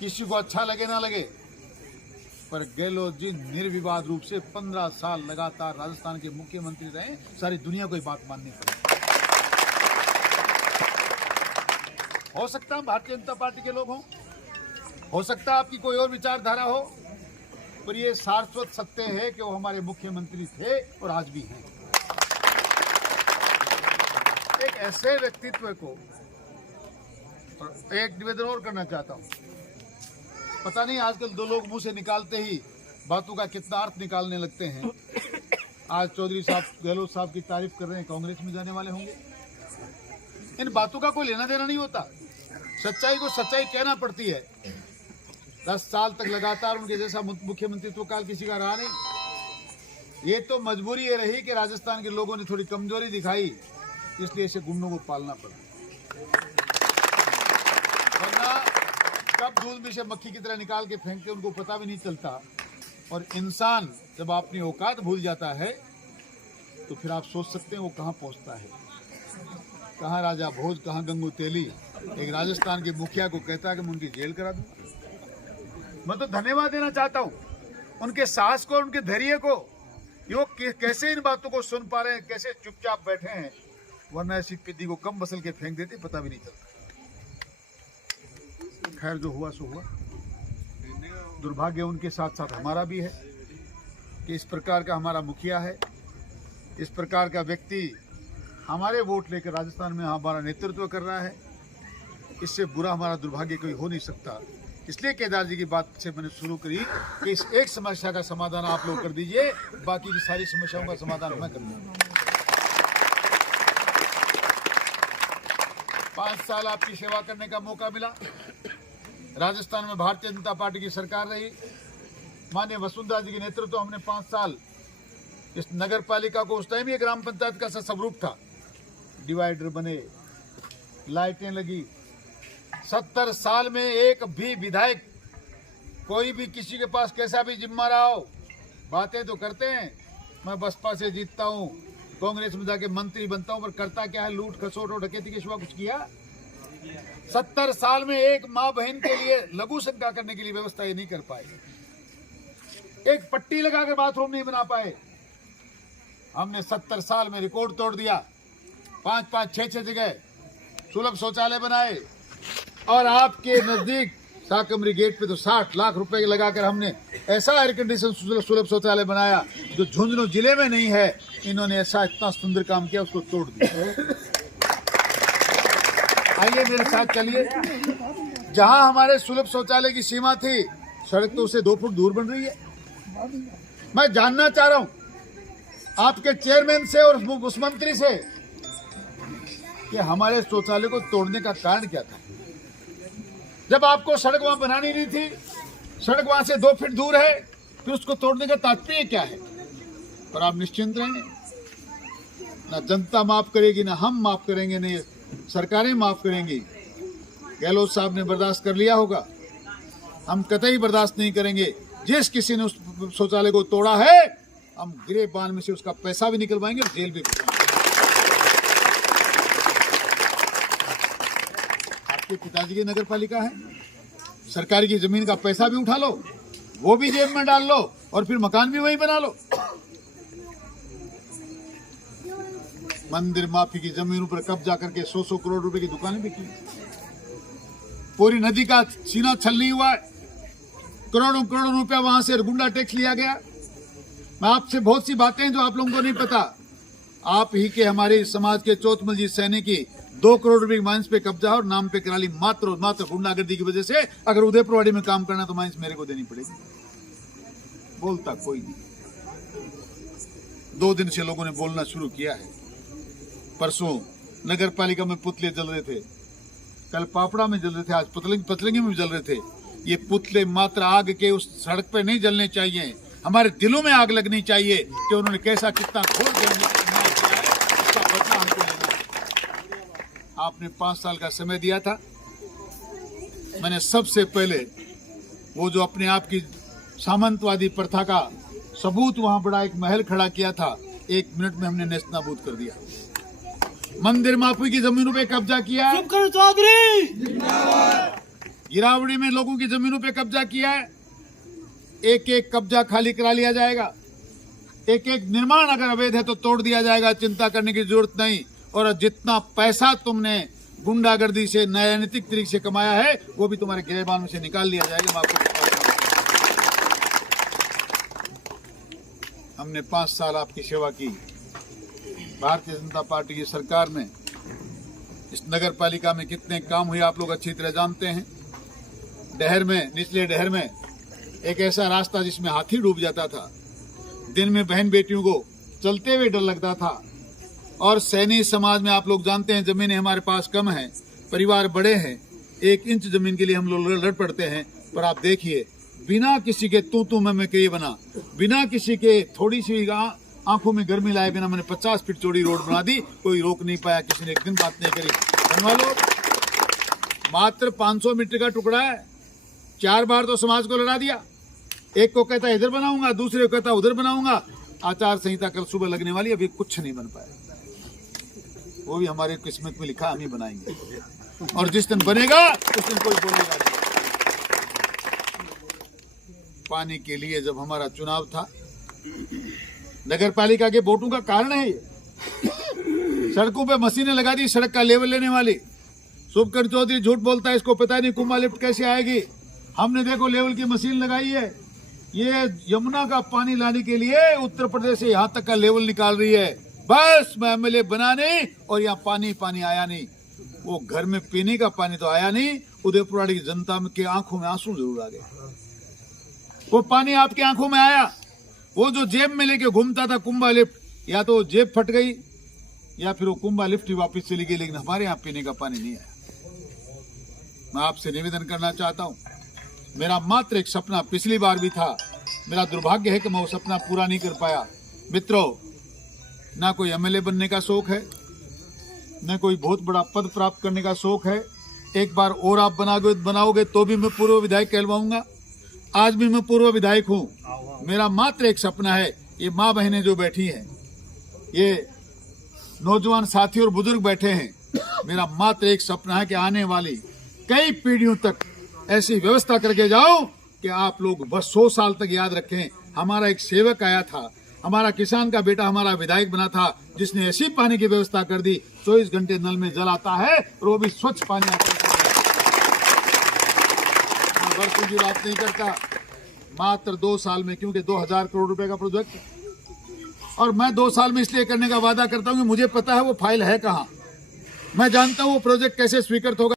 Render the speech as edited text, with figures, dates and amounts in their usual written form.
किसी को अच्छा लगे ना लगे, पर गहलोत जी निर्विवाद रूप से 15 साल लगातार राजस्थान के मुख्यमंत्री रहे। सारी दुनिया को ये बात माननी पड़ी। हो सकता है भारतीय जनता पार्टी के लोग हों, हो सकता है आपकी कोई और विचारधारा हो, पर ये शाश्वत सत्य है कि वो हमारे मुख्यमंत्री थे और आज भी हैं। एक ऐसे व्यक्तित्व को एक निवेदन और करना चाहता हूं। पता नहीं आजकल दो लोग मुंह से निकालते ही बातों का कितना अर्थ निकालने लगते हैं। आज चौधरी साहब गहलोत साहब की तारीफ कर रहे हैं, कांग्रेस में जाने वाले होंगे। इन बातों का कोई लेना देना नहीं होता। सच्चाई को सच्चाई कहना पड़ती है। 10 साल तक लगातार उनके जैसा मुख्यमंत्रित्व काल किसी का रहा नहीं। ये तो मजबूरी ये रही कि राजस्थान के लोगों ने थोड़ी कमजोरी दिखाई, इसलिए ऐसे गुंडों को पालना पड़ा। वरना कब दूध में से मक्खी की तरह निकाल के फेंकते उनको पता भी नहीं चलता। और इंसान जब अपनी औकात भूल जाता है तो फिर आप सोच सकते हैं वो कहाँ पहुंचता है। कहाँ राजा भोज, कहाँ गंगू तेली। एक राजस्थान के मुखिया को कहता है कि मैं उनकी जेल करा दूंगा। मैं तो धन्यवाद देना चाहता हूँ उनके साहस को, उनके धैर्य को। वो कैसे इन बातों को सुन पा रहे हैं, कैसे चुपचाप बैठे हैं। वरना ऐसी पिद्दी को कम बसल के फेंक देते, पता भी नहीं चलता। खैर जो हुआ सो हुआ। दुर्भाग्य उनके साथ साथ हमारा भी है कि इस प्रकार का हमारा मुखिया है, इस प्रकार का व्यक्ति हमारे वोट लेकर राजस्थान में हमारा नेतृत्व कर रहा है। इससे बुरा हमारा दुर्भाग्य कोई हो नहीं सकता। इसलिए केदार जी की बात से मैंने शुरू करी कि इस एक समस्या का समाधान आप लोग कर दीजिए, बाकी की सारी समस्याओं का समाधान मैं कर दूंगा। 5 साल आपकी सेवा करने का मौका मिला। राजस्थान में भारतीय जनता पार्टी की सरकार रही। माननीय वसुंधरा जी के नेतृत्व हमने 5 साल इस नगर पालिका को, उस टाइम ये ग्राम पंचायत का स्वरूप था, डिवाइडर बने, लाइटें लगी। 70 साल में एक भी विधायक, कोई भी किसी के पास कैसा भी जिम्मा रहा हो, बातें तो करते हैं मैं बसपा से जीतता हूँ, कांग्रेस में जाके मंत्री बनता हूँ, पर करता क्या है? लूट खसोट और डकैती के सिवा कुछ किया? 70 साल में एक माँ बहन के लिए लघु शंका करने के लिए व्यवस्था ये नहीं कर पाए। एक पट्टी लगाकर बाथरूम नहीं बना पाए। हमने 70 साल में रिकॉर्ड तोड़ दिया। 5-5, 6-6 जगह सुलभ शौचालय बनाए। और आपके नजदीक साकमरी गेट पे तो 60 लाख रुपए लगाकर हमने ऐसा एयर कंडीशन सुलभ शौचालय बनाया जो झुंझुनू जिले में नहीं है। इन्होंने ऐसा इतना सुंदर काम किया, उसको तोड़ दिया। आइए मेरे साथ चलिए। जहां हमारे सुलभ शौचालय की सीमा थी, सड़क तो उसे 2 फुट दूर बन रही है। मैं जानना चाह रहा हूं आपके चेयरमैन से और उस मंत्री से कि हमारे शौचालय को तोड़ने का कारण क्या था। जब आपको सड़क वहां बनानी नहीं थी, सड़क वहां से 2 फीट दूर है, फिर उसको तोड़ने का तात्पर्य क्या है? पर आप निश्चिंत रहें, ना जनता माफ करेगी, ना हम माफ करेंगे, नहीं सरकारें माफ करेंगी। गहलोत साहब ने बर्दाश्त कर लिया होगा, हम कतई बर्दाश्त नहीं करेंगे। जिस किसी ने उस शौचालय को तोड़ा है, हम गिरेबान में से उसका पैसा भी निकलवाएंगे और जेल भी भेजेंगे। आपके पिताजी की नगर पालिका है, सरकारी की जमीन का पैसा भी उठा लो, वो भी जेब में डाल लो और फिर मकान भी वहीं बना लो। मंदिर माफी की जमीनों पर कब्जा करके 100-100 करोड़ रुपए की दुकानें बिकी। पूरी नदी का सीना छलनी हुआ है। करोड़ों करोड़ों रुपया वहां से गुंडा टैक्स लिया गया। मैं आपसे बहुत सी बातें जो आप लोगों को नहीं पता। आप ही के हमारे समाज के चौथमल जी सैनिक की 2 करोड़ रुपए की माइंस पे कब्जा और नाम पे करा ली, मात्र और मात्र गुंडागर्दी की वजह से। अगर उदयपुरवाड़ी में काम करना तो माइंस मेरे को देनी पड़ेगी। बोलता कोई नहीं। 2 दिन से लोगों ने बोलना शुरू किया है। परसों नगर पालिका में पुतले जल रहे थे, कल पापड़ा में जल रहे थे, आज पतलंगी में भी जल रहे थे। ये पुतले मात्र आग के उस सड़क पे नहीं जलने चाहिए, हमारे दिलों में आग लगनी चाहिए कि उन्होंने कैसा कितना घोर अन्याय किया है, उसका बदला हमको लेना है। आपने 5 साल का समय दिया था। मैंने सबसे पहले वो जो अपने आप की सामंतवादी प्रथा का सबूत वहां बड़ा एक महल खड़ा किया था, 1 मिनट में हमने नेस्तनाबूद कर दिया। मंदिर माफी की जमीनों पे कब्जा किया। गिरावड़ी में लोगों की जमीनों पे कब्जा किया है, एक एक कब्जा खाली करा लिया जाएगा, एक एक निर्माण अगर अवैध है तो तोड़ दिया जाएगा, चिंता करने की जरूरत नहीं। और जितना पैसा तुमने गुंडागर्दी से न्यायानीतिक तरीके से कमाया है वो भी तुम्हारे गिरेबान में से निकाल लिया जाएगा। मैं आपको हमने 5 साल आपकी सेवा की। भारतीय जनता पार्टी की सरकार में इस नगर पालिका में कितने काम हुए आप लोग अच्छी तरह जानते हैं। डहर में, निचले डहर में एक ऐसा रास्ता जिसमें हाथी डूब जाता था, दिन में बहन बेटियों को चलते हुए डर लगता था। और सैनी समाज में आप लोग जानते हैं जमीनें हमारे पास कम हैं, परिवार बड़े हैं, 1 इंच जमीन के लिए हम लोग लड़ पड़ते हैं। पर आप देखिए, बिना किसी के तू मैं के ये बना, बिना किसी के थोड़ी सी आंखों में गर्मी लाए बिना मैंने 50 फीट चौड़ी रोड बना दी। कोई रोक नहीं पाया, किसी ने एक दिन बात नहीं करी। बनवा लो, मात्र 500 मीटर का टुकड़ा है, 4 बार तो समाज को लड़ा दिया। एक को कहता इधर बनाऊंगा, दूसरे को कहता उधर बनाऊंगा। आचार संहिता कल सुबह लगने वाली, अभी कुछ नहीं बन पाया। वो भी हमारे किस्मत में लिखा, हम ही बनाएंगे। और जिस दिन बनेगा उस दिन कोई बोलेगा नहीं। पानी के लिए जब हमारा चुनाव था, नगर पालिका के वोटों का कारण है ये। सड़कों पे मशीनें लगा दी सड़क का लेवल लेने वाली। शुभकर चौधरी झूठ बोलता है, इसको पता नहीं कुंभा लिफ्ट कैसे आएगी। हमने देखो लेवल की मशीन लगाई है, ये यमुना का पानी लाने के लिए उत्तर प्रदेश से यहाँ तक का लेवल निकाल रही है। बस मैं एमएलए बना नहीं और यहाँ पानी आया नहीं। वो घर में पीने का पानी तो आया नहीं, उदयपुर की जनता के आंखों में आंसू जरूर आ गए। वो पानी आपकी आंखों में आया। वो जो जेब में लेके घूमता था कुंभा लिफ्ट, या तो जेब फट गई या फिर वो कुंभा लिफ्ट ही वापस चली गई, लेकिन हमारे यहाँ पीने का पानी नहीं आया। मैं आपसे निवेदन करना चाहता हूँ, मेरा मात्र एक सपना पिछली बार भी था, मेरा दुर्भाग्य है कि मैं वो सपना पूरा नहीं कर पाया। मित्रों, ना कोई एमएलए बनने का शौक है, न कोई बहुत बड़ा पद प्राप्त करने का शौक है। एक बार और आप बनाओगे तो भी मैं पूर्व विधायक कहलवाऊंगा। आज भी मैं पूर्व विधायक हूँ। मेरा मात्र एक सपना है, ये माँ बहनें जो बैठी हैं, ये नौजवान साथी और बुजुर्ग बैठे हैं, मेरा मात्र एक सपना है कि आने वाली कई पीढ़ियों तक ऐसी व्यवस्था करके जाओ कि आप लोग बस 100 साल तक याद रखें। हमारा एक सेवक आया था, हमारा किसान का बेटा हमारा विधायक बना था, जिसने ऐसी पानी की व्यवस्था कर दी, 24 घंटे नल में जल आता है और वो भी स्वच्छ पानी आता है। मैं वर्षों की बात नहीं करता, मात्र 2 साल में, क्योंकि 2000 करोड़ रुपए का प्रोजेक्ट, और मैं 2 साल में इसलिए करने का वादा करता हूँ कि मुझे पता है वो फाइल है कहाँ। मैं जानता हूँ वो प्रोजेक्ट कैसे स्वीकृत होगा।